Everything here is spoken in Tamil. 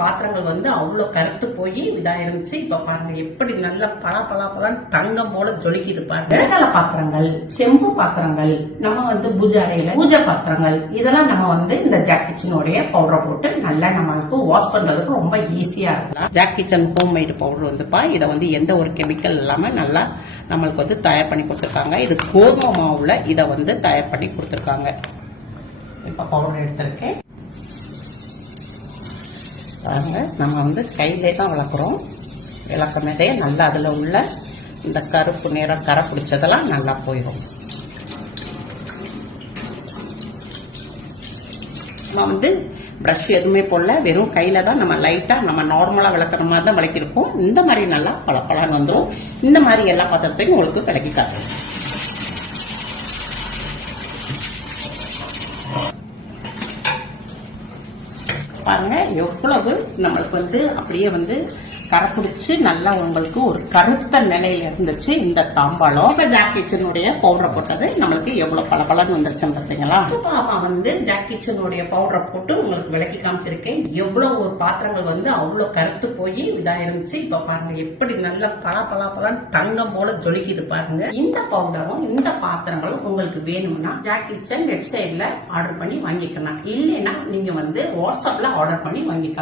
பாத்திரங்கள் வந்து அவ்வளவு கருத்து போய் இதா இருந்துச்சு. இப்ப பாருங்க எப்படி நல்ல பல பல பலன் தங்கம் போல ஜொலிக்குது பாருங்க. பித்தளை பாத்திரங்கள் செம்பு பாத்திரங்கள் நம்ம வந்து பூஜை அறையில பூஜை பாத்திரங்கள் இதெல்லாம் நம்ம வந்து இந்த ஜாக் கிச்சனுடைய பவுடரை போட்டு நல்லா நம்மளுக்கு வாஷ் பண்றதுக்கு ரொம்ப ஈஸியா இருக்கலாம் Jack kitchen home made powder வந்துப்பா. இதை வந்து எந்த ஒரு கெமிக்கல் இல்லாம நல்லா நம்மளுக்கு வந்து தயார் பண்ணி கொடுத்துருக்காங்க. இது கோதுமை மாவுல இதை வந்து தயார் பண்ணி கொடுத்துருக்காங்க. இப்ப பவுடர் எடுத்திருக்கேன். பாருங்க நம்ம வந்து கையிலே தான் வளர்க்குறோம். விளக்குனதே நல்லா அதில் உள்ள இந்த கருப்பு நிறம் கரை பிடிச்சதெல்லாம் நல்லா போயிடும் நம்ம வந்து ப்ரஷ் எதுவுமே போடல. வெறும் கையில தான் நம்ம லைட்டாக நம்ம நார்மலாக விளக்குற மாதிரி தான் விளக்கிருப்போம் இந்த மாதிரி நல்லா பழப்பழான்னு வந்துடும் இந்த மாதிரி எல்லா பாத்திரத்தையும் உங்களுக்கு விளக்கி காட்டுறோம். பாருங்க. எவ்வளவு நம்மளுக்கு வந்து அப்படியே வந்து கரைப்பிடிச்சு நல்லா உங்களுக்கு ஒரு கருத்த நிலையில இருந்துச்சு இந்த தாம்பாளம். இப்ப ஜாக்கிச்சனுடைய பவுடரை போட்டது நம்மளுக்கு எவ்வளவு பளபளன்னு வந்துருச்சு பார்த்தீங்களா பாப்பா வந்து ஜாக்கிச்சனுடைய பவுடரை போட்டு உங்களுக்கு விளக்கி காமிச்சிருக்கேன். எவ்வளவு ஒரு பாத்திரங்கள் வந்து அவ்வளவு கருத்து போய் இதா இருந்துச்சு. இப்ப பாருங்க எப்படி நல்ல பல பல பலன் தங்கம் போல ஜொலிக்குது பாருங்க. இந்த பவுடரும் இந்த பாத்திரங்களும் உங்களுக்கு வேணும்னா ஜாக்கிச்சன் வெப்சைட்ல ஆர்டர் பண்ணி வாங்கிக்கலாம். இல்லைன்னா நீங்க வந்து வாட்ஸ்அப்ல ஆர்டர் பண்ணி வாங்கிக்கலாம்.